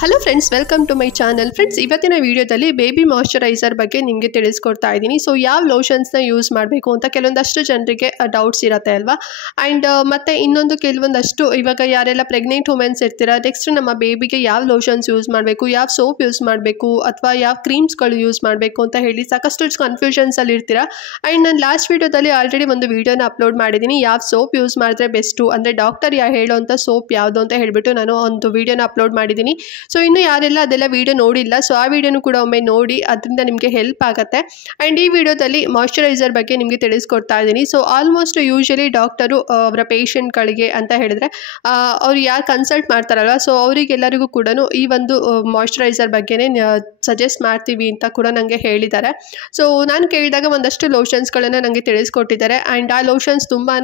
Hello friends, welcome to my channel. Friends, ಇವತ್ತಿನ ವಿಡಿಯೋದಲ್ಲಿ baby moisturiser ಬಗ್ಗೆ ನಿಮಗೆ ತಿಳಿಸ್ಕೊಡ್ತಾ ಇದ್ದೀನಿ. ಸೊ ಯಾವ ಲೋಷನ್ಸ್ನ ಯೂಸ್ ಮಾಡಬೇಕು ಅಂತ ಕೆಲವೊಂದಷ್ಟು ಜನರಿಗೆ ಡೌಟ್ಸ್ ಇರುತ್ತೆ ಅಲ್ವಾ. ಆ್ಯಂಡ್ ಮತ್ತು ಇನ್ನೊಂದು ಕೆಲವೊಂದಷ್ಟು ಇವಾಗ ಯಾರೆಲ್ಲ ಪ್ರೆಗ್ನೆಂಟ್ ವುಮೆನ್ಸ್ ಇರ್ತೀರಾ, ನೆಕ್ಸ್ಟ್ ನಮ್ಮ ಬೇಬಿಗೆ ಯಾವ ಲೋಷನ್ಸ್ ಯೂಸ್ ಮಾಡಬೇಕು, ಯಾವ ಸೋಪ್ ಯೂಸ್ ಮಾಡಬೇಕು ಅಥವಾ ಯಾವ ಕ್ರೀಮ್ಸ್ಗಳು ಯೂಸ್ ಮಾಡಬೇಕು ಅಂತ ಹೇಳಿ ಸಾಕಷ್ಟು ಕನ್ಫ್ಯೂಷನ್ಸಲ್ಲಿ ಇರ್ತೀರಾ. ಆ್ಯಂಡ್ ನಾನು ಲಾಸ್ಟ್ ವೀಡಿಯೋದಲ್ಲಿ ಆಲ್ರೆಡಿ ಒಂದು ವೀಡಿಯೋನ ಅಪ್ಲೋಡ್ ಮಾಡಿದ್ದೀನಿ. ಯಾವ ಸೋಪ್ ಯೂಸ್ ಮಾಡಿದ್ರೆ ಬೆಸ್ಟು ಅಂದರೆ ಡಾಕ್ಟರ್ ಹೇಳೋವಂಥ ಸೋಪ್ ಯಾವುದು ಅಂತ ಹೇಳಿಬಿಟ್ಟು ನಾನು ಒಂದು ವೀಡಿಯೋನ ಅಪ್ಲೋಡ್ ಮಾಡಿದ್ದೀನಿ. ಸೊ ಇನ್ನು ಯಾರೆಲ್ಲ ಅದೆಲ್ಲ ವೀಡಿಯೋ ನೋಡಿಲ್ಲ, ಸೊ ಆ ವಿಡಿಯೋನು ಕೂಡ ಒಮ್ಮೆ ನೋಡಿ, ಅದರಿಂದ ನಿಮಗೆ ಹೆಲ್ಪ್ ಆಗುತ್ತೆ. ಆ್ಯಂಡ್ ಈ ವಿಡಿಯೋದಲ್ಲಿ ಮಾಯ್ಶ್ಚರೈಸರ್ ಬಗ್ಗೆ ನಿಮಗೆ ತಿಳಿಸ್ಕೊಡ್ತಾ ಇದ್ದೀನಿ. ಸೊ ಆಲ್ಮೋಸ್ಟ್ ಯೂಶಲಿ ಡಾಕ್ಟರು ಅವರ ಪೇಷಂಟ್ಗಳಿಗೆ ಅಂತ ಹೇಳಿದ್ರೆ ಅವ್ರು ಯಾರು ಕನ್ಸಲ್ಟ್ ಮಾಡ್ತಾರಲ್ವ, ಸೊ ಅವರಿಗೆಲ್ಲರಿಗೂ ಕೂಡ ಈ ಒಂದು ಮಾಯ್ಶ್ಚರೈಸರ್ ಬಗ್ಗೆನೇ ಸಜೆಸ್ಟ್ ಮಾಡ್ತೀವಿ ಅಂತ ಕೂಡ ನನಗೆ ಹೇಳಿದ್ದಾರೆ. ಸೊ ನಾನು ಕೇಳಿದಾಗ ಒಂದಷ್ಟು ಲೋಷನ್ಸ್ಗಳನ್ನು ನನಗೆ ತಿಳಿಸ್ಕೊಟ್ಟಿದ್ದಾರೆ. ಆ್ಯಂಡ್ ಆ ಲೋಷನ್ಸ್ ತುಂಬಾ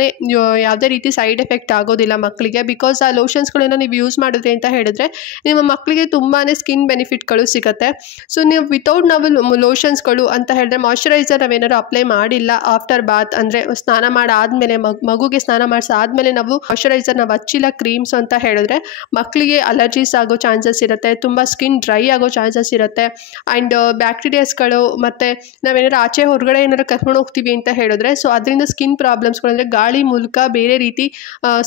ಯಾವುದೇ ರೀತಿ ಸೈಡ್ ಎಫೆಕ್ಟ್ ಆಗೋದಿಲ್ಲ ಮಕ್ಕಳಿಗೆ. ಬಿಕಾಸ್ ಆ ಲೋಷನ್ಸ್ಗಳನ್ನು ನೀವು ಯೂಸ್ ಮಾಡಿದ್ರಿ ಅಂತ ಹೇಳಿದ್ರೆ ನಿಮ್ಮ ಮಕ್ಕಳಿಗೆ ತುಂಬಾ ಸ್ಕಿನ್ ಬೆನಿಫಿಟ್ಗಳು ಸಿಗುತ್ತೆ. ಸೊ ನೀವು ವಿತೌಟ್ ನಾವು ಲೋಷನ್ಸ್ಗಳು ಅಂತ ಹೇಳಿದ್ರೆ ಮಾಯ್ಶ್ಚರೈಸರ್ ನಾವೇನಾದ್ರು ಅಪ್ಲೈ ಮಾಡಿಲ್ಲ ಆಫ್ಟರ್ ಬಾತ್ ಅಂದರೆ ಸ್ನಾನ ಮಾಡಾದ್ಮೇಲೆ ಮಗುಗೆ ಸ್ನಾನ ಮಾಡಿಸಾದ್ಮೇಲೆ ನಾವು ಮಾಯ್ಶ್ಚರೈಸರ್ ನಾವು ಹಚ್ಚಿಲ್ಲ ಕ್ರೀಮ್ಸ್ ಅಂತ ಹೇಳಿದ್ರೆ ಮಕ್ಕಳಿಗೆ ಅಲರ್ಜೀಸ್ ಆಗೋ ಚಾನ್ಸಸ್ ಇರುತ್ತೆ, ತುಂಬ ಸ್ಕಿನ್ ಡ್ರೈ ಆಗೋ ಚಾನ್ಸಸ್ ಇರುತ್ತೆ. ಆ್ಯಂಡ್ ಬ್ಯಾಕ್ಟೀರಿಯಾಸ್ಗಳು ಮತ್ತು ನಾವೇನಾದ್ರು ಆಚೆ ಹೊರಗಡೆ ಏನಾದ್ರು ಕರ್ಕೊಂಡು ಹೋಗ್ತೀವಿ ಅಂತ ಹೇಳಿದ್ರೆ ಸೊ ಅದರಿಂದ ಸ್ಕಿನ್ ಪ್ರಾಬ್ಲಮ್ಸ್ಗಳು ಅಂದರೆ ಗಾಳಿ ಮೂಲಕ ಬೇರೆ ರೀತಿ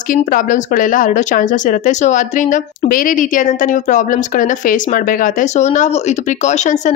ಸ್ಕಿನ್ ಪ್ರಾಬ್ಲಮ್ಸ್ಗಳೆಲ್ಲ ಹರಡೋ ಚಾನ್ಸಸ್ ಇರುತ್ತೆ. ಸೊ ಅದರಿಂದ ಬೇರೆ ರೀತಿಯಾದಂಥ ನೀವು ಪ್ರಾಬ್ಲಮ್ಸ್ಗಳನ್ನು ಫೇಸ್ ಮಾಡಬೇಕಾಗುತ್ತೆ. ಸೊ ನಾವು ಇದು ಪ್ರಿಕಾಷನ್ಸ್ನ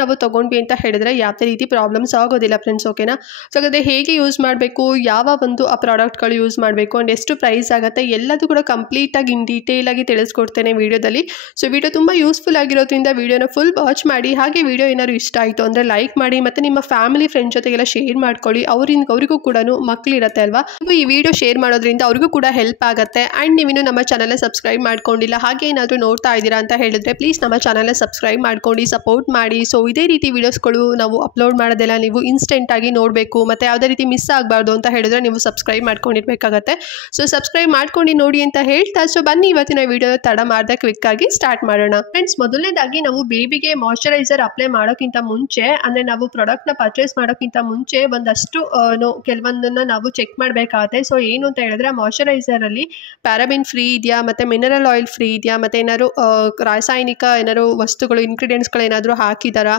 ನಾವು ತೊಗೊಂಡ್ವಿ ಅಂತ ಹೇಳಿದ್ರೆ ಯಾವುದೇ ರೀತಿ ಪ್ರಾಬ್ಲಮ್ಸ್ ಆಗೋದಿಲ್ಲ ಫ್ರೆಂಡ್ಸ್, ಓಕೆನಾ. ಸೊ ಹಾಗಾದರೆ ಹೇಗೆ ಯೂಸ್ ಮಾಡಬೇಕು, ಯಾವ ಒಂದು ಆ ಪ್ರಾಡಕ್ಟ್ಗಳು ಯೂಸ್ ಮಾಡಬೇಕು ಆ್ಯಂಡ್ ಎಷ್ಟು ಪ್ರೈಸ್ ಆಗುತ್ತೆ ಎಲ್ಲದೂ ಕೂಡ ಕಂಪ್ಲೀಟಾಗಿ ಡೀಟೇಲಾಗಿ ತಿಳಿಸ್ಕೊಡ್ತೇನೆ ವಿಡಿಯೋದಲ್ಲಿ. ಸೊ ವಿಡಿಯೋ ತುಂಬ ಯೂಸ್ಫುಲ್ ಆಗಿರೋದ್ರಿಂದ ವಿಡಿಯೋನ ಫುಲ್ ವಾಚ್ ಮಾಡಿ. ಹಾಗೆ ವಿಡಿಯೋ ಏನಾದ್ರು ಇಷ್ಟ ಆಯಿತು ಅಂದರೆ ಲೈಕ್ ಮಾಡಿ ಮತ್ತು ನಿಮ್ಮ ಫ್ಯಾಮಿಲಿ ಫ್ರೆಂಡ್ಸ್ ಜೊತೆಗೆಲ್ಲ ಶೇರ್ ಮಾಡ್ಕೊಳ್ಳಿ. ಅವರಿಗೂ ಕೂಡ ಮಕ್ಕಳಿರುತ್ತೆ ಅಲ್ವಾ, ನೀವು ಈ ವಿಡಿಯೋ ಶೇರ್ ಮಾಡೋದ್ರಿಂದ ಅವ್ರಿಗೂ ಕೂಡ ಹೆಲ್ಪ್ ಆಗುತ್ತೆ. ಆ್ಯಂಡ್ ನೀವಿನ್ನು ನಮ್ಮ ಚಾನಲ್ನ ಸಬ್ಸ್ಕ್ರೈಬ್ ಮಾಡ್ಕೊಂಡಿಲ್ಲ, ಹಾಗೆ ಏನಾದರೂ ನೋಡ್ತಾ ಇದ್ದೀರಾ ಅಂತ ಹೇಳಿದ್ರೆ ಪ್ಲೀಸ್ ನಮ್ಮ ಚಾನಲ್ನ ಸಬ್ಸ್ಕ್ರೈಬ್ ಮಾಡ್ಕೊಂಡು ಸಪೋರ್ಟ್ ಮಾಡಿ. ಸೊ ಇದೇ ರೀತಿ ವೀಡಿಯೋಸ್ಗಳು ನಾವು ಅಪ್ಲೋಡ್ ಮಾಡೋದೆಲ್ಲ ನೀವು ಇನ್ಸ್ಟೆಂಟಾಗಿ ನೋಡಬೇಕು ಮತ್ತು ಯಾವುದೇ ರೀತಿ ಮಿಸ್ ಆಗಬಾರ್ದು ಅಂತ ಹೇಳಿದ್ರೆ ನೀವು ಸಬ್ಸ್ಕ್ರೈಬ್ ಮಾಡ್ಕೊಂಡಿರ್ಬೇಕಾಗತ್ತೆ. ಸೊ ಸಬ್ಸ್ಕ್ರೈಬ್ ಮಾಡ್ಕೊಂಡು ನೋಡಿ ಅಂತ ಹೇಳ್ತಾ ಸೊ ಬನ್ನಿ ಇವತ್ತಿನ ವಿಡಿಯೋ ತಡ ಮಾಡದೆ ಕ್ವಿಕ್ಕಾಗಿ ಸ್ಟಾರ್ಟ್ ಮಾಡೋಣ. ಫ್ರೆಂಡ್ಸ್, ಮೊದಲನೇದಾಗಿ ನಾವು ಬೇಬಿಗೆ ಮಾಯ್ಶ್ಚರೈಸರ್ ಅಪ್ಲೈ ಮಾಡೋಕ್ಕಿಂತ ಮುಂಚೆ ಅಂದರೆ ನಾವು ಪ್ರಾಡಕ್ಟ್ನ ಪರ್ಚೇಸ್ ಮಾಡೋಕ್ಕಿಂತ ಮುಂಚೆ ಒಂದಷ್ಟು ಕೆಲವೊಂದನ್ನು ನಾವು ಚೆಕ್ ಮಾಡಬೇಕಾಗುತ್ತೆ. ಸೊ ಏನು ಅಂತ ಹೇಳಿದ್ರೆ ಮಾಯ್ಶ್ಚರೈಸರಲ್ಲಿ ಪ್ಯಾರಾಬಿನ್ ಫ್ರೀ ಇದೆಯಾ ಮತ್ತು ಮಿನರಲ್ ಆಯಿಲ್ ಫ್ರೀ ಇದೆಯಾ ಮತ್ತು ಏನಾದ್ರು ರಾಸಾಯನಿಕ ಏನಾದ್ರು ವಸ್ತುಗಳು ಇಂಗ್ರೀಡಿಯೆಂಟ್ಸ್ಗಳು ಏನಾದರೂ ಹಾಕಿದಾರಾ,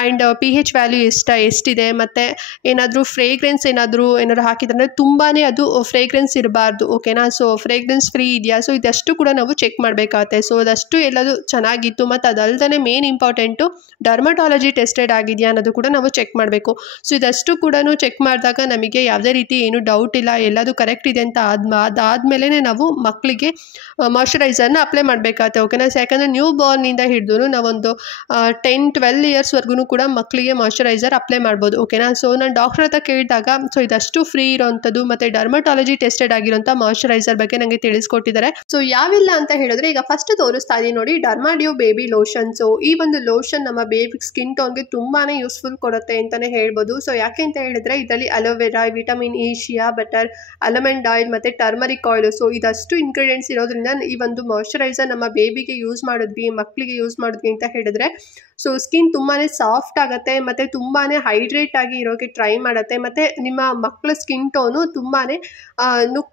ಆ್ಯಂಡ್ pH ವ್ಯಾಲ್ಯೂ ಎಷ್ಟಿದೆ ಮತ್ತು ಏನಾದರೂ ಫ್ರೇಗ್ರೆನ್ಸ್ ಏನಾದರೂ ಹಾಕಿದ್ರೆ ತುಂಬಾ ಅದು ಫ್ರೇಗ್ರೆನ್ಸ್ ಇರಬಾರ್ದು, ಓಕೆನಾ. ಸೊ ಫ್ರೇಗ್ರೆನ್ಸ್ ಫ್ರೀ ಇದೆಯಾ, ಸೊ ಇದಷ್ಟು ಕೂಡ ನಾವು ಚೆಕ್ ಮಾಡಬೇಕಾಗುತ್ತೆ. ಸೊ ಅದಷ್ಟು ಎಲ್ಲದು ಚೆನ್ನಾಗಿತ್ತು ಮತ್ತು ಅದಲ್ಲದೆ ಮೇನ್ ಇಂಪಾರ್ಟೆಂಟು ಡರ್ಮಟಾಲಜಿ ಟೆಸ್ಟೆಡ್ ಆಗಿದೆಯಾ ಅನ್ನೋದು ಕೂಡ ನಾವು ಚೆಕ್ ಮಾಡಬೇಕು. ಸೊ ಇದಷ್ಟು ಕೂಡ ಚೆಕ್ ಮಾಡಿದಾಗ ನಮಗೆ ಯಾವುದೇ ರೀತಿ ಏನು ಡೌಟ್ ಇಲ್ಲ, ಎಲ್ಲದು ಕರೆಕ್ಟ್ ಇದೆ ಅಂತ ಅದಾದಮೇಲೆ ನಾವು ಮಕ್ಕಳಿಗೆ ಮಾಯ್ಶ್ಚರೈಸರ್ನ ಅಪ್ಲೈ ಮಾಡಬೇಕಾಗುತ್ತೆ, ಓಕೆನಾ. ಯಾಕಂದರೆ ನ್ಯೂ ಬಾರ್ನಿಂದ ಹಿಡಿದು ನಾವೊಂದು 10-12 ಇಯರ್ಸ್ವರೆಗೂ ಕೂಡ ಮಕ್ಕಳಿಗೆ ಮಾಯ್ಶ್ಚರೈಸರ್ ಅಪ್ಲೈ ಮಾಡ್ಬೋದು, ಓಕೆನಾ. ಸೊ ನಾನು ಡಾಕ್ಟರ್ ಹತ್ರ ಕೇಳಿದಾಗ ಸೊ ಇದಷ್ಟು ಫ್ರೀ ಇರೋವಂಥದ್ದು ಮತ್ತು ಡರ್ಮಟಾಲಜಿ ಟೆಸ್ಟೆಡ್ ಆಗಿರೋಂಥ ಮಾಯ್ಶ್ಚರೈಸರ್ ಬಗ್ಗೆ ನನಗೆ ತಿಳಿಸ್ಕೊಟ್ಟಿದ್ದಾರೆ. ಸೊ ಯಾವೆಲ್ಲ ಅಂತ ಹೇಳಿದ್ರೆ ಈಗ ಫಸ್ಟ್ ತೋರಿಸ್ತಾ ಇದೀನಿ ನೋಡಿ, ಡರ್ಮಾಡ್ಯೂ ಬೇಬಿ ಲೋಷನ್. ಸೊ ಈ ಒಂದು ಲೋಷನ್ ನಮ್ಮ ಬೇಬಿ ಸ್ಕಿನ್ ಟೋನ್ಗೆ ತುಂಬಾ ಯೂಸ್ಫುಲ್ ಕೊಡುತ್ತೆ ಅಂತಲೇ ಹೇಳ್ಬೋದು. ಸೊ ಯಾಕೆ ಅಂತ ಹೇಳಿದ್ರೆ ಇದರಲ್ಲಿ ಅಲೋವೆರಾ, ವಿಟಮಿನ್ ಇ, ಶಿಯಾ ಬಟರ್, ಆಲ್ಮಂಡ್ ಆಯಿಲ್ ಮತ್ತು ಟರ್ಮರಿಕ್ ಆಯಿಲ್, ಸೊ ಇದಷ್ಟು ಇಂಗ್ರೀಡಿಯೆಂಟ್ಸ್ ಇರೋದ್ರಿಂದ ಈ ಒಂದು ಮಾಯ್ಶ್ಚರೈಸರ್ ನಮ್ಮ ಬೇಬಿಗೆ ಯೂಸ್ ಮಾಡಿದ್ವಿ, ಮಕ್ಕಳಿಗೆ ಯೂಸ್ ಮಾಡಿದ್ವಿ ಅಂತ ಹೇಳಿದ್ರೆ ಸೊ ಸ್ಕಿನ್ ತುಂಬಾ ಸಾಫ್ಟ್ ಆಗುತ್ತೆ ಮತ್ತು ತುಂಬಾ ಹೈಡ್ರೇಟ್ ಆಗಿ ಇರೋಕ್ಕೆ ಟ್ರೈ ಮಾಡುತ್ತೆ ಮತ್ತು ನಿಮ್ಮ ಮಕ್ಕಳ ಸ್ಕಿನ್ ಟೋನು ತುಂಬಾ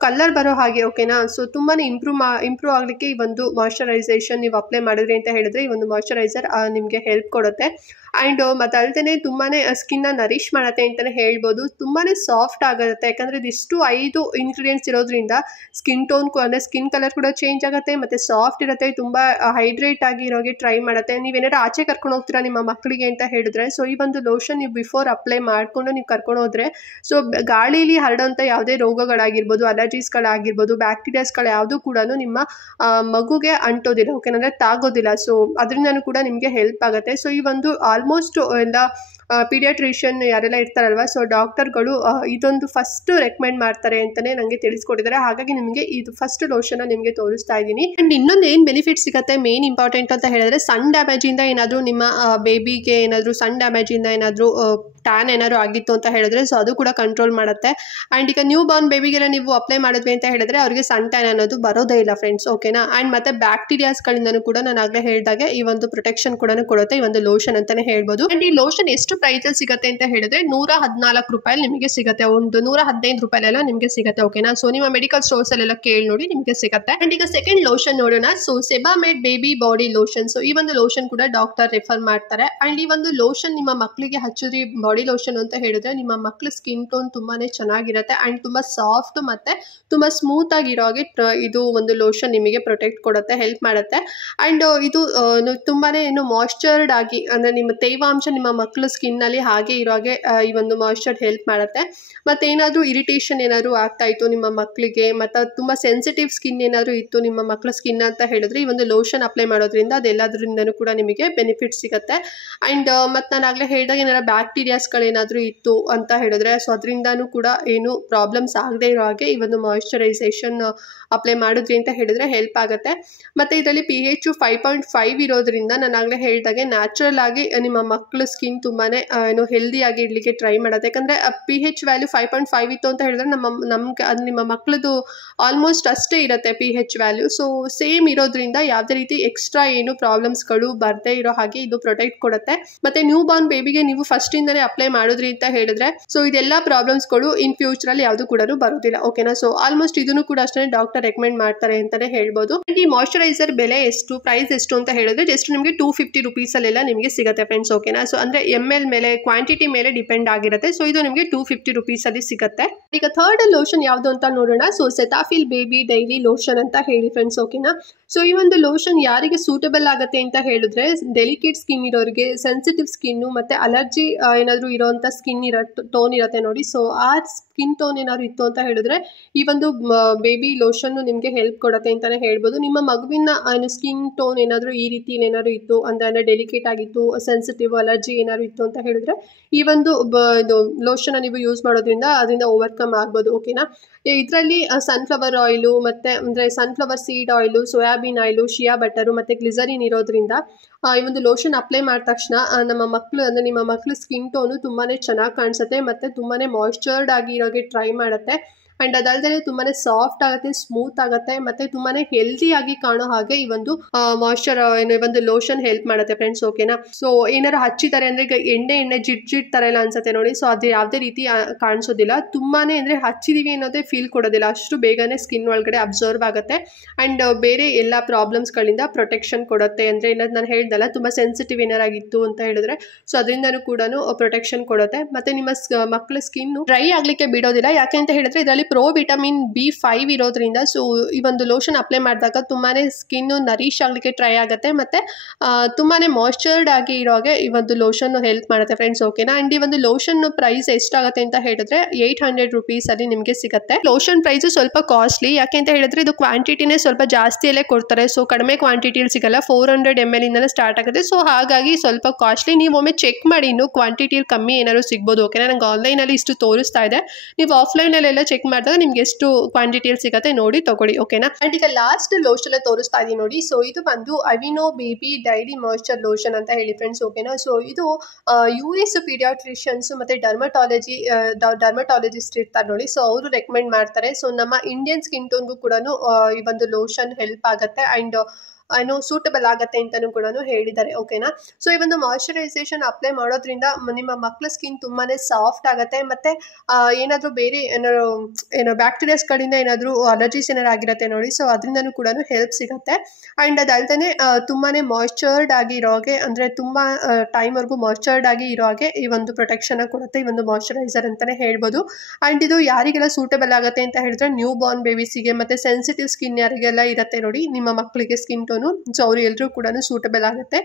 ಕಲರ್ ಬರೋ ಹಾಗೆ, ಓಕೆನಾ. ಸೊ ತುಂಬಾ ಇಂಪ್ರೂವ್ ಆಗಲಿಕ್ಕೆ ಈ ಒಂದು ಮಾಯ್ಶ್ಚರೈಸೇಷನ್ ನೀವು ಅಪ್ಲೈ ಮಾಡಿದ್ರಿ ಅಂತ ಹೇಳಿದ್ರೆ ಈ ಒಂದು ಮಾಯ್ಶ್ಚರೈಸರ್ ನಿಮಗೆ ಹೆಲ್ಪ್ ಕೊಡುತ್ತೆ. ಆ್ಯಂಡ್ ಮತ್ತು ಅಲ್ಲದೆ ತುಂಬಾ ಸ್ಕಿನ್ನ ನರಿಶ್ ಮಾಡುತ್ತೆ ಅಂತಲೇ ಹೇಳ್ಬೋದು. ತುಂಬಾ ಸಾಫ್ಟ್ ಆಗುತ್ತೆ ಯಾಕಂದರೆ ಇದಿಷ್ಟು 5 ಇಂಗ್ರೀಡಿಯೆಂಟ್ಸ್ ಇರೋದ್ರಿಂದ ಸ್ಕಿನ್ ಟೋನ್ ಅಂದರೆ ಸ್ಕಿನ್ ಕಲರ್ ಕೂಡ ಚೇಂಜ್ ಆಗುತ್ತೆ ಮತ್ತು ಸಾಫ್ಟ್ ಇರುತ್ತೆ, ತುಂಬ ಹೈಡ್ರೇಟ್ ಆಗಿ ಇರೋಗೆ ಟ್ರೈ ಮಾಡುತ್ತೆ. ನೀವೇನಾದ್ರು ಆಚೆ ಕರ್ಕೊಂಡು ಹೋಗ್ತೀರಾ ನಿಮ್ಮ ಮಕ್ಕಳಿಗೆ ಅಂತ ಹೇಳಿದ್ರೆ ಸೊ ಈ ಒಂದು ಲೋಷನ್ ನೀವು ಬಿಫೋರ್ ಅಪ್ಲೈ ಮಾಡಿಕೊಂಡು ನೀವು ಕರ್ಕೊಂಡು ಹೋದರೆ ಸೊ ಗಾಳೀಲಿ ಹರಡೋಂಥ ಯಾವುದೇ ರೋಗಗಳಾಗಿರ್ಬೋದು, ಅಲರ್ಜೀಸ್ಗಳಾಗಿರ್ಬೋದು, ಬ್ಯಾಕ್ಟೀರಿಯಾಸ್ಗಳು ಯಾವುದೂ ಕೂಡ ನಿಮ್ಮ ಮಗುಗೆ ಅಂಟೋದಿಲ್ಲ, ಓಕೆ, ಅಂದರೆ ತಾಗೋದಿಲ್ಲ. ಸೊ ಅದರಿಂದನೂ ಕೂಡ ನಿಮಗೆ ಹೆಲ್ಪ್ ಆಗುತ್ತೆ. ಸೊ ಈ ಒಂದು ಆಲ್ಮೋಸ್ಟ್ ಎಲ್ಲ ಪೀಡಿಯಾಟ್ರಿಷಿಯನ್ ಯಾರೆಲ್ಲ ಇರ್ತಾರಲ್ವ ಸೊ ಡಾಕ್ಟರ್ಗಳು ಇದೊಂದು ಫಸ್ಟ್ ರೆಕಮೆಂಡ್ ಮಾಡ್ತಾರೆ ಅಂತಲೇ ನನಗೆ ತಿಳಿಸ್ಕೊಟ್ಟಿದ್ದಾರೆ. ಹಾಗಾಗಿ ನಿಮಗೆ ಇದು ಫಸ್ಟ್ ಲೋಷನ್ನ ನಿಮಗೆ ತೋರಿಸ್ತಾ ಇದ್ದೀನಿ. ಆ್ಯಂಡ್ ಇನ್ನೊಂದು ಏನು ಬೆನಿಫಿಟ್ ಸಿಗುತ್ತೆ ಮೇನ್ ಇಂಪಾರ್ಟೆಂಟ್ ಅಂತ ಹೇಳಿದ್ರೆ ಸನ್ ಡ್ಯಾಮೇಜಿಂದ ಏನಾದರೂ ನಿಮ್ಮ ಬೇಬಿಗೆ ಏನಾದರೂ ಸನ್ ಡ್ಯಾಮೇಜಿಂದ ಏನಾದರೂ ಟ್ಯಾನ್ ಏನಾದ್ರು ಆಗಿತ್ತು ಅಂತ ಹೇಳಿದ್ರೆ ಸೊ ಅದು ಕೂಡ ಕಂಟ್ರೋಲ್ ಮಾಡುತ್ತೆ. ಆ್ಯಂಡ್ ಈಗ ನ್ಯೂ ಬಾರ್ನ್ ಬೇಬಿಗೆಲ್ಲ ನೀವು ಅಪ್ಲೈ ಮಾಡಿದ್ವಿ ಅಂತ ಹೇಳಿದ್ರೆ ಅವ್ರಿಗೆ ಸನ್ ಟ್ಯಾನ್ ಅನ್ನೋದು ಬರೋದೇ ಇಲ್ಲ ಫ್ರೆಂಡ್ಸ್, ಓಕೆನಾ. ಆ್ಯಂಡ್ ಮತ್ತೆ ಬ್ಯಾಕ್ಟೀರಿಯಾಸ್ಗಳಿಂದನೂ ಕೂಡ ನಾನು ಆಗಲೇ ಹೇಳಿದಾಗೆ ಈ ಒಂದು ಪ್ರೊಟೆಕ್ಷನ್ ಕೂಡ ಕೊಡುತ್ತೆ ಈ ಒಂದು ಲೋಷನ್ ಅಂತಾನೆ ಹೇಳ್ಬೋದು. ಆ್ಯಂಡ್ ಈ ಲೋಷನ್ ಎಷ್ಟು ಪ್ರೈಸಲ್ಲಿ ಸಿಗುತ್ತೆ ಅಂತ ಹೇಳಿದ್ರೆ 114 ರೂಪಾಯಿ ನಿಮಗೆ ಸಿಗುತ್ತೆ, ಒಂದು 115 ರೂಪಾಯಿಲೆಲ್ಲ ನಿಮಗೆ ಸಿಗುತ್ತೆ, ಓಕೆನಾ. ಸೊ ನಿಮ್ಮ ಮೆಡಿಕಲ್ ಸ್ಟೋರ್ಸ್ ಅಲ್ಲೆಲ್ಲ ಕೇಳಿ ನೋಡಿ ನಿಮಗೆ ಸಿಗುತ್ತೆ. ಆ್ಯಂಡ್ ಈಗ ಸೆಕೆಂಡ್ ಲೋಷನ್ ನೋಡೋಣ. So Sebamed baby body lotion. So ಈ ಒಂದು ಲೋಷನ್ ಕೂಡ ಡಾಕ್ಟರ್ ರೆಫರ್ ಮಾಡ್ತಾರೆ. ಆ್ಯಂಡ್ ಈ ಒಂದು ಲೋಷನ್ ನಿಮ್ಮ ಮಕ್ಕಳಿಗೆ ಹಚ್ಚಿದ್ರಿ ಬಾಡಿ ಲೋಷನ್ ಅಂತ ಹೇಳಿದ್ರೆ ನಿಮ್ಮ ಮಕ್ಕಳ ಸ್ಕಿನ್ ಟೋನ್ ತುಂಬಾನೇ ಚೆನ್ನಾಗಿರುತ್ತೆ ಆ್ಯಂಡ್ ತುಂಬಾ ಸಾಫ್ಟ್ ಮತ್ತೆ ತುಂಬಾ ಸ್ಮೂತ್ ಆಗಿರೋ ಹಾಗೆ ಇದು ಒಂದು ಲೋಷನ್ ನಿಮಗೆ ಪ್ರೊಟೆಕ್ಟ್ ಕೊಡುತ್ತೆ, ಹೆಲ್ಪ್ ಮಾಡುತ್ತೆ. ಆ್ಯಂಡ್ ಇದು ತುಂಬಾನೇ ಮಾಯ್ಶ್ಚರ್ಡ್ ಆಗಿ ಅಂದ್ರೆ ನಿಮ್ಮ ತೇವಾಂಶ ನಿಮ್ಮ ಮಕ್ಕಳ ಸ್ಕಿನ್ ಅಲ್ಲಿ ಹಾಗೆ ಇರೋ ಹಾಗೆ ಈ ಒಂದು ಮಾಯ್ಶ್ಚರ್ ಹೆಲ್ಪ್ ಮಾಡುತ್ತೆ. ಮತ್ತೆ ಏನಾದರೂ ಇರಿಟೇಷನ್ ಏನಾದರೂ ಆಗ್ತಾ ಇತ್ತು ನಿಮ್ಮ ಮಕ್ಕಳಿಗೆ, ಮತ್ತು ತುಂಬ ಸೆನ್ಸಿಟಿವ್ ಸ್ಕಿನ್ ಏನಾದರೂ ಇತ್ತು ನಿಮ್ಮ ಮಕ್ಕಳ ಸ್ಕಿನ್ ಅಂತ ಹೇಳಿದ್ರೆ ಈ ಒಂದು ಲೋಷನ್ ಅಪ್ಲೈ ಮಾಡೋದ್ರಿಂದ ಅದೆಲ್ಲದರಿಂದನೂ ಕೂಡ ನಿಮಗೆ ಬೆನಿಫಿಟ್ ಸಿಗುತ್ತೆ. ಆ್ಯಂಡ್ ಮತ್ತು ನಾನು ಆಗಲೇ ಹೇಳಿದಾಗ ಏನಾದ್ರು ಬ್ಯಾಕ್ಟೀರಿಯಾಸ್ಗಳೇನಾದರೂ ಇತ್ತು ಅಂತ ಹೇಳಿದ್ರೆ ಸೊ ಅದರಿಂದನೂ ಕೂಡ ಏನು ಪ್ರಾಬ್ಲಮ್ಸ್ ಆಗದೆ ಇರೋ ಹಾಗೆ ಈ ಒಂದು ಮಾಯ್ಶ್ಚರೈಸೇಷನ್ ಅಪ್ಲೈ ಮಾಡಿದ್ರಿ ಅಂತ ಹೇಳಿದ್ರೆ ಹೆಲ್ಪ್ ಆಗುತ್ತೆ. ಮತ್ತು ಇದರಲ್ಲಿ pH 5.5 ಇರೋದ್ರಿಂದ ನಾನು ಆಗಲೇ ಹೇಳಿದಾಗೆ ನ್ಯಾಚುರಲ್ ಆಗಿ ನಿಮ್ಮ ಮಕ್ಕಳ ಸ್ಕಿನ್ ತುಂಬಾ ಹೆಲ್ದಿಯಾಗಿ ಇಡಲಿಕ್ಕೆ ಟ್ರೈ ಮಾಡೋದು. ಯಾಕಂದರೆ pH ವ್ಯಾಲ್ಯೂ 5.5 ಇತ್ತು ಅಂತ ಹೇಳಿದ್ರೆ ನಮ್ಗೆ ಅದು ನಿಮ್ಮ ಮಕ್ಕಳದು ಆಲ್ಮೋಸ್ಟ್ ಅಷ್ಟೇ ಇರುತ್ತೆ pH ವ್ಯಾಲ್ಯೂ. ಸೊ ಸೇಮ್ ಇರೋದ್ರಿಂದ ಯಾವುದೇ ರೀತಿ ಎಕ್ಸ್ಟ್ರಾ ಏನು ಪ್ರಾಬ್ಲಮ್ಸ್ಗಳು ಬರದೇ ಇರೋ ಹಾಗೆ ಇದು ಪ್ರೊಟೆಕ್ಟ್ ಕೊಡುತ್ತೆ. ಮತ್ತು ನ್ಯೂ ಬಾರ್ನ್ ಬೇಬಿಗೆ ನೀವು ಫಸ್ಟಿಂದನೇ ಅಪ್ಲೈ ಮಾಡಿದ್ರಿ ಅಂತ ಹೇಳಿದ್ರೆ ಸೊ ಇದೆಲ್ಲ ಪ್ರಾಬ್ಲಮ್ಸ್ಗಳು ಇನ್ ಫ್ಯೂಚರಲ್ಲಿ ಯಾವುದು ಕೂಡ ಬರೋದಿಲ್ಲ, ಓಕೆನಾ. ಸೊ ಆಲ್ಮೋಸ್ಟ್ ಇದನ್ನು ಕೂಡ ಅಷ್ಟೇ ಡಾಕ್ಟರ್ ರೆಕಮೆಂಡ್ ಮಾಡ್ತಾರೆ ಅಂತಲೇ ಹೇಳ್ಬೋದು. ಈ ಮಾಯ್ಶ್ಚರೈಸರ್ ಬೆಲೆ ಎಷ್ಟು, ಪ್ರೈಸ್ ಎಷ್ಟು ಅಂತ ಹೇಳಿದ್ರೆ ಜಸ್ಟ್ ನಿಮಗೆ 250 ರೂಪೀಸಲ್ಲೆಲ್ಲ ನಿಮಗೆ ಸಿಗುತ್ತೆ ಫ್ರೆಂಡ್ಸ್, ಓಕೆನಾ. ಸೊ ಅಂದರೆ ml ಮೇಲೆ ಕ್ವಾಂಟಿಟಿ ಮೇಲೆ ಡಿಪೆಂಡ್ ಆಗಿರುತ್ತೆ. ಸೊ ಇದು ನಿಮಗೆ 250 ರೂಪೀಸಲ್ಲಿ ಸಿಗುತ್ತೆ. ಈಗ ಥರ್ಡ್ ಲೋಷನ್ ಯಾವುದು ಅಂತ ನೋಡೋಣ. So Cetaphil baby daily lotion ಅಂತ ಹೇಳಿ ಫ್ರೆಂಡ್ಸ್, ಓಕೆನಾ. ಸೊ ಈ ಒಂದು ಲೋಷನ್ ಯಾರಿಗೆ ಸೂಟಬಲ್ ಆಗುತ್ತೆ ಅಂತ ಹೇಳಿದ್ರೆ ಡೆಲಿಕೇಟ್ ಸ್ಕಿನ್ ಇರೋರಿಗೆ, ಸೆನ್ಸಿಟಿವ್ ಸ್ಕಿನ್ನು ಮತ್ತು ಅಲರ್ಜಿ ಏನಾದರೂ ಇರೋವಂಥ ಸ್ಕಿನ್ ಟೋನ್ ಇರುತ್ತೆ ನೋಡಿ. ಸೊ ಆ ಸ್ಕಿನ್ ಟೋನ್ ಏನಾದ್ರು ಇತ್ತು ಅಂತ ಹೇಳಿದ್ರೆ ಈ ಒಂದು ಬೇಬಿ ಲೋಷನ್ ನಿಮಗೆ ಹೆಲ್ಪ್ ಕೊಡುತ್ತೆ ಅಂತಲೇ ಹೇಳ್ಬೋದು. ನಿಮ್ಮ ಮಗುವಿನ ಸ್ಕಿನ್ ಟೋನ್ ಏನಾದರೂ ಈ ರೀತಿ ಏನಾದ್ರು ಇತ್ತು ಅಂದರೆ ಡೆಲಿಕೇಟ್ ಆಗಿತ್ತು, ಸೆನ್ಸಿಟಿವ್, ಅಲರ್ಜಿ ಏನಾದ್ರು ಇತ್ತು ಅಂತ ಹೇಳಿದ್ರೆ ಈ ಒಂದು ಇದು ಲೋಷನ್ ನೀವು ಯೂಸ್ ಮಾಡೋದ್ರಿಂದ ಅದರಿಂದ ಓವರ್ಕಮ್ ಆಗ್ಬೋದು, ಓಕೆನಾ. ಇದರಲ್ಲಿ ಸನ್ಫ್ಲವರ್ ಆಯಿಲು ಮತ್ತು ಅಂದರೆ sunflower seed oil, soybean oil, shea butter ಮತ್ತು ಗ್ಲಿಸರಿನ್ ಇರೋದ್ರಿಂದ ಈ ಒಂದು ಲೋಷನ್ ಅಪ್ಲೈ ಮಾಡಿದ ತಕ್ಷಣ ನಮ್ಮ ಮಕ್ಕಳು ಅಂದರೆ ನಿಮ್ಮ ಮಕ್ಕಳು ಸ್ಕಿನ್ ಟೋನು ತುಂಬಾ ಚೆನ್ನಾಗಿ ಕಾಣಿಸುತ್ತೆ ಮತ್ತು ತುಂಬಾ ಮಾಯ್ಶ್ಚರ್ಡ್ ಆಗಿ ಇರೋಗೆ ಟ್ರೈ ಮಾಡುತ್ತೆ. ಆ್ಯಂಡ್ ಅದಲ್ಲದೆ ತುಂಬಾ ಸಾಫ್ಟ್ ಆಗುತ್ತೆ, ಸ್ಮೂತ್ ಆಗುತ್ತೆ ಮತ್ತು ತುಂಬಾ ಹೆಲ್ದಿಯಾಗಿ ಕಾಣೋ ಹಾಗೆ ಈ ಒಂದು ಈ ಒಂದು ಲೋಷನ್ ಹೆಲ್ಪ್ ಮಾಡುತ್ತೆ ಫ್ರೆಂಡ್ಸ್, ಓಕೆನಾ. ಸೊ ಏನಾರು ಹಚ್ಚಿದ್ದಾರೆ ಅಂದರೆ ಈಗ ಎಣ್ಣೆ ಜಿಡ್ ಥರ ಎಲ್ಲ ಅನ್ಸುತ್ತೆ ನೋಡಿ. ಸೊ ಅದು ಯಾವುದೇ ರೀತಿ ಕಾಣಿಸೋದಿಲ್ಲ, ತುಂಬಾ ಅಂದರೆ ಹಚ್ಚಿದೀವಿ ಅನ್ನೋದೇ ಫೀಲ್ ಕೊಡೋದಿಲ್ಲ, ಅಷ್ಟು ಬೇಗನೆ ಸ್ಕಿನ್ ಒಳಗಡೆ ಅಬ್ಸರ್ವ್ ಆಗುತ್ತೆ. ಆ್ಯಂಡ್ ಬೇರೆ ಎಲ್ಲ ಪ್ರಾಬ್ಲಮ್ಸ್ಗಳಿಂದ ಪ್ರೊಟೆಕ್ಷನ್ ಕೊಡುತ್ತೆ. ಅಂದರೆ ಏನಾದ್ರು ನಾನು ಹೇಳ್ದಲ್ಲ ತುಂಬ ಸೆನ್ಸಿಟಿವ್ ಏನಾರಾಗಿತ್ತು ಅಂತ ಹೇಳಿದ್ರೆ ಸೊ ಅದರಿಂದನೂ ಕೂಡ ಪ್ರೊಟೆಕ್ಷನ್ ಕೊಡುತ್ತೆ. ಮತ್ತು ನಿಮ್ಮ ಮಕ್ಕಳ ಸ್ಕಿನ್ನು ಡ್ರೈ ಆಗಲಿಕ್ಕೆ ಬಿಡೋದಿಲ್ಲ. ಯಾಕೆ ಅಂತ ಹೇಳಿದ್ರೆ ಇದರಲ್ಲಿ ಪ್ರೋ ವಿಟಮಿನ್ B5 ಇರೋದ್ರಿಂದ ಸೊ ಈ ಒಂದು ಲೋಷನ್ ಅಪ್ಲೈ ಮಾಡಿದಾಗ ತುಂಬಾ ಸ್ಕಿನ್ನು ನರಿಶ್ ಆಗಲಿಕ್ಕೆ ಟ್ರೈ ಆಗುತ್ತೆ ಮತ್ತು ತುಂಬಾ ಮಾಯ್ಶ್ಚರ್ಡ್ ಆಗಿ ಇರೋಗೆ ಈ ಒಂದು ಲೋಷನ್ ಹೆಲ್ಪ್ ಮಾಡುತ್ತೆ ಫ್ರೆಂಡ್ಸ್, ಓಕೆನಾ. ಆ್ಯಂಡ್ ಈ ಒಂದು ಲೋಷನ್ ಪ್ರೈಸ್ ಎಷ್ಟಾಗುತ್ತೆ ಅಂತ ಹೇಳಿದ್ರೆ 800 ರೂಪೀಸಲ್ಲಿ ನಿಮಗೆ ಸಿಗುತ್ತೆ. ಲೋಷನ್ ಪ್ರೈಸು ಸ್ವಲ್ಪ ಕಾಸ್ಟ್ಲಿ, ಯಾಕೆ ಅಂತ ಹೇಳಿದ್ರೆ ಇದು ಕ್ವಾಂಟಿಟಿನೇ ಸ್ವಲ್ಪ ಜಾಸ್ತಿಯಲ್ಲೇ ಕೊಡ್ತಾರೆ. ಸೊ ಕಡಿಮೆ ಕ್ವಾಂಟಿಟಿಯಲ್ಲಿ ಸಿಗಲ್ಲ, 400 ml ಇಂದನೇ ಸ್ಟಾರ್ಟ್ ಆಗುತ್ತೆ. ಸೊ ಹಾಗಾಗಿ ಸ್ವಲ್ಪ ಕಾಸ್ಟ್ಲಿ. ನೀವು ಒಮ್ಮೆ ಚೆಕ್ ಮಾಡಿ, ಇನ್ನು ಕ್ವಾಂಟಿಟಿಯಲ್ಲಿ ಕಮ್ಮಿ ಏನಾದ್ರು ಸಿಗ್ಬೋದು, ಓಕೆನಾ. ನಂಗೆ ಆನ್ಲೈನಲ್ಲಿ ಇಷ್ಟು ತೋರಿಸ್ತಾ ಇದೆ, ನೀವು ಆಫ್ಲೈನಲ್ಲೆಲ್ಲ ಚೆಕ್ ಮಾಡಿದಾಗ ನಿಮ್ಗೆ ಎಷ್ಟು ಕ್ವಾಂಟಿಟಿಯಲ್ಲಿ ಸಿಗುತ್ತೆ ನೋಡಿ ತಗೊಳ್ಳಿ, ಓಕೆನಾ. ಆ್ಯಂಡ್ ಈಗ ಲಾಸ್ಟ್ ಲೋಷನ್ ತೋರಿಸ್ತಾ ಇದೀನಿ ನೋಡಿ. ಸೊ ಇದು ಬಂದು ಅವಿನೋ ಬೇಬಿ ಡೈಲಿ ಮಾಯ್ಶ್ಚರ್ ಲೋಷನ್ ಅಂತ ಹೇಳಿ ಫ್ರೆಂಡ್ಸ್, ಓಕೆನಾ. ಸೊ ಇದು US ಪೀಡಿಯಾಟ್ರಿಷಿಯನ್ಸ್ ಮತ್ತು ಡರ್ಮಟಾಲಜಿಸ್ಟ್ ಇರ್ತಾರೆ ನೋಡಿ. ಸೊ ಅವರು ರೆಕಮೆಂಡ್ ಮಾಡ್ತಾರೆ. ಸೊ ನಮ್ಮ ಇಂಡಿಯನ್ ಸ್ಕಿನ್ ಟೋನ್ಗೂ ಕೂಡ ಈ ಒಂದು ಲೋಷನ್ ಹೆಲ್ಪ್ ಆಗುತ್ತೆ ಆ್ಯಂಡ್ ಸೂಟಬಲ್ ಆಗುತ್ತೆ ಅಂತಲೂ ಕೂಡ ಹೇಳಿದ್ದಾರೆ, ಓಕೆನಾ. ಸೊ ಈ ಒಂದು ಮಾಯ್ಶ್ಚರೈಸೇಷನ್ ಅಪ್ಲೈ ಮಾಡೋದ್ರಿಂದ ನಿಮ್ಮ ಮಕ್ಕಳ ಸ್ಕಿನ್ ತುಂಬಾ ಸಾಫ್ಟ್ ಆಗುತ್ತೆ ಮತ್ತು ಏನಾದರೂ ಬೇರೆ ಏನೋ ಬ್ಯಾಕ್ಟೀರಿಯಾಸ್ಗಳಿಂದ ಏನಾದರೂ ಅಲರ್ಜೀಸ್ ಏನಾದ್ರು ಆಗಿರುತ್ತೆ ನೋಡಿ. ಸೊ ಅದರಿಂದನೂ ಕೂಡ ಹೆಲ್ಪ್ ಸಿಗುತ್ತೆ. ಆ್ಯಂಡ್ ಅದಲ್ಲದೆ ತುಂಬಾ ಮಾಯ್ಶ್ಚರ್ಡ್ ಆಗಿ ಇರೋ ಹಾಗೆ ಅಂದರೆ ತುಂಬ ಟೈಮ್ವರೆಗೂ ಮಾಯ್ಶ್ಚರ್ಡ್ ಆಗಿ ಇರೋ ಹಾಗೆ ಈ ಒಂದು ಪ್ರೊಟೆಕ್ಷನ್ ಕೊಡುತ್ತೆ ಈ ಒಂದು ಮಾಯ್ಶ್ಚರೈಸರ್ ಅಂತಲೇ ಹೇಳ್ಬೋದು. ಆ್ಯಂಡ್ ಇದು ಯಾರಿಗೆಲ್ಲ ಸೂಟಬಲ್ ಆಗುತ್ತೆ ಅಂತ ಹೇಳಿದ್ರೆ ನ್ಯೂ ಬಾರ್ನ್ ಬೇಬೀಸಿಗೆ ಮತ್ತು ಸೆನ್ಸಿಟಿವ್ ಸ್ಕಿನ್ ಯಾರಿಗೆಲ್ಲ ಇರುತ್ತೆ ನೋಡಿ ನಿಮ್ಮ ಮಕ್ಕಳಿಗೆ ಸ್ಕಿನ್ ಟೋನ್ ಸೊ ಅವರು ಎಲ್ಲರೂ ಕೂಡ ಸೂಟಬಲ್ ಆಗುತ್ತೆ.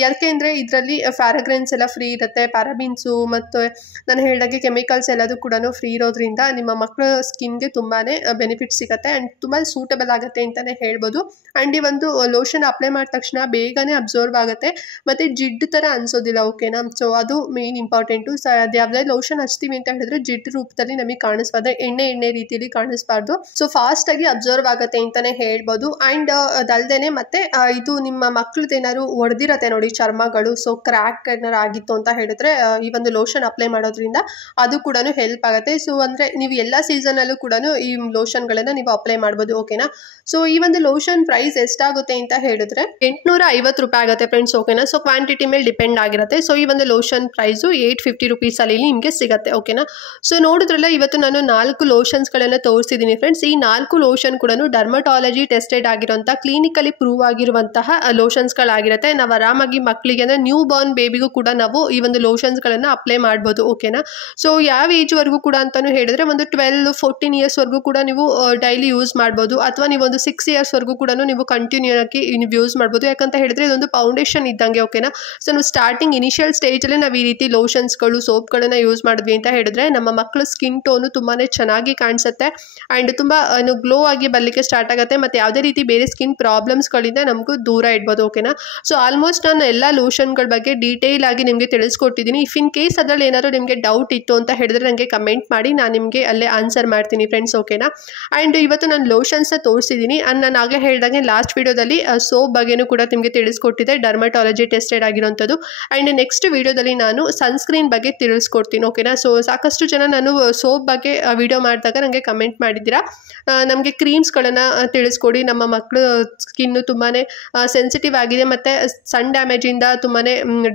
ಯಾಕೆ ಅಂದರೆ ಇದರಲ್ಲಿ ಫ್ಯಾರಾಗ್ರೆನ್ಸ್ ಎಲ್ಲ ಫ್ರೀ ಇರುತ್ತೆ, ಪ್ಯಾರಾಬಿನ್ಸು ಮತ್ತು ನಾನು ಹೇಳಿದಾಗೆ ಕೆಮಿಕಲ್ಸ್ ಎಲ್ಲದೂ ಕೂಡ ಫ್ರೀ ಇರೋದ್ರಿಂದ ನಿಮ್ಮ ಮಕ್ಕಳ ಸ್ಕಿನ್ಗೆ ತುಂಬಾ ಬೆನಿಫಿಟ್ ಸಿಗುತ್ತೆ ಆ್ಯಂಡ್ ತುಂಬ ಸೂಟಬಲ್ ಆಗುತ್ತೆ ಅಂತಲೇ ಹೇಳ್ಬೋದು. ಆ್ಯಂಡ್ ಈ ಒಂದು ಲೋಷನ್ ಅಪ್ಲೈ ಮಾಡಿದ ತಕ್ಷಣ ಬೇಗನೆ ಅಬ್ಸರ್ವ್ ಆಗುತ್ತೆ ಮತ್ತು ಜಿಡ್ಡು ಥರ ಅನಿಸೋದಿಲ್ಲ, ಓಕೆನಾ. ಸೊ ಅದು ಮೇನ್ ಇಂಪಾರ್ಟೆಂಟು. ಅದು ಯಾವುದೇ ಲೋಷನ್ ಹಚ್ತೀವಿ ಅಂತ ಹೇಳಿದ್ರೆ ಜಿಡ್ಡು ರೂಪದಲ್ಲಿ ನಮಗೆ ಕಾಣಿಸ್ಬಾರ್ದು, ಎಣ್ಣೆ ರೀತಿಯಲ್ಲಿ ಕಾಣಿಸ್ಬಾರ್ದು. ಸೊ ಫಾಸ್ಟಾಗಿ ಅಬ್ಸರ್ವ್ ಆಗುತ್ತೆ ಅಂತಲೇ ಹೇಳ್ಬೋದು. ಆ್ಯಂಡ್ ಅದಲ್ಲದೆ ಮತ್ತು ಇದು ನಿಮ್ಮ ಮಕ್ಳದ್ದು ಏನಾದ್ರು ಒಡೆದಿರತ್ತೆ ನೋಡಿ ಚರ್ಮಗಳು, ಸೊ ಕ್ರ್ಯಾಕ್ ಏನಾರು ಆಗಿತ್ತು ಅಂತ ಹೇಳಿದ್ರೆ ಈ ಒಂದು ಲೋಷನ್ ಅಪ್ಲೈ ಮಾಡೋದ್ರಿಂದ ಅದು ಕೂಡ ಹೆಲ್ಪ್ ಆಗುತ್ತೆ. ಸೊ ಅಂದರೆ ನೀವು ಎಲ್ಲ ಸೀಸನಲ್ಲೂ ಕೂಡ ಈ ಲೋಷನ್ಗಳನ್ನು ನೀವು ಅಪ್ಲೈ ಮಾಡ್ಬೋದು. ಓಕೆನಾ. ಸೊ ಈ ಒಂದು ಲೋಷನ್ ಪ್ರೈಸ್ ಎಷ್ಟಾಗುತ್ತೆ ಅಂತ ಹೇಳಿದ್ರೆ 850 ರೂಪಾಯಿ ಆಗುತ್ತೆ ಫ್ರೆಂಡ್ಸ್. ಓಕೆನಾ. ಸೊ ಕ್ವಾಂಟಿಟಿ ಮೇಲೆ ಡಿಪೆಂಡ್ ಆಗಿರುತ್ತೆ. ಸೊ ಈ ಒಂದು ಲೋಷನ್ ಪ್ರೈಸು 850 ರುಪೀಸಲ್ಲಿ ನಿಮಗೆ ಸಿಗುತ್ತೆ. ಓಕೆನಾ. ಸೊ ನೋಡಿದ್ರಲ್ಲ, ಇವತ್ತು ನಾನು 4 ಲೋಷನ್ಸ್ಗಳನ್ನು ತೋರಿಸಿದ್ದೀನಿ ಫ್ರೆಂಡ್ಸ್. ಈ 4 ಲೋಷನ್ ಕೂಡ ಡರ್ಮಟಾಲಜಿ ಟೆಸ್ಟೆಡ್ ಆಗಿರುವಂಥ, ಕ್ಲಿನಿಕಲಿ ಪ್ರೂವ್ ಆಗಿರುವಂತಹ ಲೋಷನ್ಸ್ಗಳಾಗಿರುತ್ತೆ. ನಾವು ಆರಾಮಾಗಿ ಮಕ್ಕಳಿಗೆ ಅಂದರೆ ನ್ಯೂ ಬಾರ್ನ್ ಬೇಬಿಗೂ ಕೂಡ ನಾವು ಈ ಒಂದು ಲೋಷನ್ಸ್ಗಳನ್ನು ಅಪ್ಲೈ ಮಾಡ್ಬೋದು. ಓಕೆನಾ. ಸೊ ಯಾವ ಏಜ್ವರೆಗೂ ಕೂಡ ಅಂತಲೂ ಹೇಳಿದ್ರೆ ಒಂದು 12-14 ಇಯರ್ಸ್ವರೆಗೂ ಕೂಡ ನೀವು ಡೈಲಿ ಯೂಸ್ ಮಾಡ್ಬೋದು, ಅಥವಾ ನೀವು ಒಂದು 6 ಇಯರ್ಸ್ವರೆಗೂ ಕೂಡ ನೀವು ಕಂಟಿನ್ಯೂ ಆಗಿ ನೀವು ಯೂಸ್ ಮಾಡ್ಬೋದು. ಯಾಕಂತ ಹೇಳಿದ್ರೆ ಇದೊಂದು ಫೌಂಡೇಶನ್ ಇದ್ದಂಗೆ. ಓಕೆನಾ. ಸೊ ನಾವು ಸ್ಟಾರ್ಟಿಂಗ್ ಇನಿಷಿಯಲ್ ಸ್ಟೇಜಲ್ಲಿ ನಾವು ಈ ರೀತಿ ಲೋಷನ್ಸ್ಗಳು, ಸೋಪ್ಗಳನ್ನು ಯೂಸ್ ಮಾಡಿದ್ವಿ ಅಂತ ಹೇಳಿದ್ರೆ ನಮ್ಮ ಮಕ್ಕಳ ಸ್ಕಿನ್ ಟೋನು ತುಂಬಾ ಚೆನ್ನಾಗಿ ಕಾಣಿಸುತ್ತೆ ಆ್ಯಂಡ್ ತುಂಬ ಗ್ಲೋ ಆಗಿ ಬರಲಿಕ್ಕೆ ಸ್ಟಾರ್ಟ್ ಆಗುತ್ತೆ. ಮತ್ತು ಯಾವುದೇ ರೀತಿ ಬೇರೆ ಸ್ಕಿನ್ ಪ್ರಾಬ್ಲಮ್ಸ್ಗಳಿಂದ ನಮಗೂ ದೂರ ಇಡ್ಬೋದು. ಓಕೆನಾ. ಸೊ ಆಲ್ಮೋಸ್ಟ್ ನಾನು ಎಲ್ಲ ಲೋಷನ್ಗಳ ಬಗ್ಗೆ ಡೀಟೇಲ್ ಆಗಿ ನಿಮಗೆ ತಿಳಿಸ್ಕೊಟ್ಟಿದ್ದೀನಿ. ಇಫ್ ಇನ್ ಕೇಸ್ ಅದರಲ್ಲಿ ಏನಾದರೂ ನಿಮಗೆ ಡೌಟ್ ಇತ್ತು ಅಂತ ಹೇಳಿದ್ರೆ ನನಗೆ ಕಮೆಂಟ್ ಮಾಡಿ, ನಾನು ನಿಮಗೆ ಅಲ್ಲೇ ಆನ್ಸರ್ ಮಾಡ್ತೀನಿ ಫ್ರೆಂಡ್ಸ್. ಓಕೆನಾ. ಆ್ಯಂಡ್ ಇವತ್ತು ನಾನು ಲೋಷನ್ಸ್ನ ತೋರಿಸಿದ್ದೀನಿ ಆ್ಯಂಡ್ ನಾನು ಆಗಲೇ ಹೇಳಿದಾಗೆ ಲಾಸ್ಟ್ ವೀಡಿಯೋದಲ್ಲಿ ಸೋಪ್ ಬಗ್ಗೆನೂ ಕೂಡ ನಿಮಗೆ ತಿಳಿಸ್ಕೊಟ್ಟಿದ್ದೆ, ಡರ್ಮಟಾಲಜಿ ಟೆಸ್ಟೆಡ್ ಆಗಿರೋಂಥದ್ದು. ಆ್ಯಂಡ್ ನೆಕ್ಸ್ಟ್ ವೀಡಿಯೋದಲ್ಲಿ ನಾನು ಸನ್ಸ್ಕ್ರೀನ್ ಬಗ್ಗೆ ತಿಳಿಸ್ಕೊಡ್ತೀನಿ. ಓಕೆನಾ. ಸೊ ಸಾಕಷ್ಟು ಜನ ನಾನು ಸೋಪ್ ಬಗ್ಗೆ ವಿಡಿಯೋ ಮಾಡಿದಾಗ ನನಗೆ ಕಮೆಂಟ್ ಮಾಡಿದ್ದೀರಾ, ನಮಗೆ ಕ್ರೀಮ್ಸ್ಗಳನ್ನು ತಿಳಿಸ್ಕೊಡಿ, ನಮ್ಮ ಮಕ್ಕಳು ಸ್ಕಿನ್ನು ತುಂಬಾ ಸೆನ್ಸಿಟಿವ್ ಆಗಿದೆ ಮತ್ತು ಸನ್ ಡ್ಯಾಮೇಜಿಂದ ತುಂಬಾ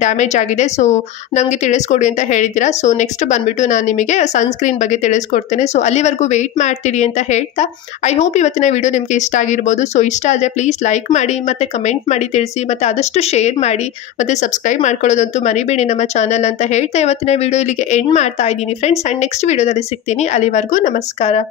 ಡ್ಯಾಮೇಜ್ ಆಗಿದೆ, ಸೊ ನಮಗೆ ತಿಳಿಸ್ಕೊಡಿ ಅಂತ ಹೇಳಿದ್ದೀರಾ. ಸೊ ನೆಕ್ಸ್ಟ್ ಬಂದುಬಿಟ್ಟು ನಾನು ನಿಮಗೆ ಸನ್ಸ್ಕ್ರೀನ್ ಬಗ್ಗೆ ತಿಳಿಸ್ಕೊಡ್ತೇನೆ. ಸೊ ಅಲ್ಲಿವರೆಗೂ ವೆಯ್ಟ್ ಮಾಡ್ತೀರಿ ಅಂತ ಹೇಳ್ತಾ ಐ ಹೋಪ್ ಇವತ್ತಿನ ವಿಡಿಯೋ ನಿಮಗೆ ಇಷ್ಟ ಆಗಿರ್ಬೋದು. ಸೊ ಇಷ್ಟ ಆದರೆ ಪ್ಲೀಸ್ ಲೈಕ್ ಮಾಡಿ ಮತ್ತು ಕಮೆಂಟ್ ಮಾಡಿ ತಿಳಿಸಿ, ಮತ್ತು ಆದಷ್ಟು ಶೇರ್ ಮಾಡಿ ಮತ್ತು ಸಬ್ಸ್ಕ್ರೈಬ್ ಮಾಡ್ಕೊಳ್ಳೋದಂತೂ ಮರಿಬೇಡಿ ನಮ್ಮ ಚಾನಲ್ ಅಂತ ಹೇಳ್ತಾ ಇವತ್ತಿನ ವಿಡಿಯೋ ಇಲ್ಲಿಗೆ ಎಂಡ್ ಮಾಡ್ತಾ ಇದ್ದೀನಿ ಫ್ರೆಂಡ್ಸ್. ಆ್ಯಂಡ್ ನೆಕ್ಸ್ಟ್ ವಿಡಿಯೋದಲ್ಲಿ ಸಿಗ್ತೀನಿ. ಅಲ್ಲಿವರೆಗೂ ನಮಸ್ಕಾರ.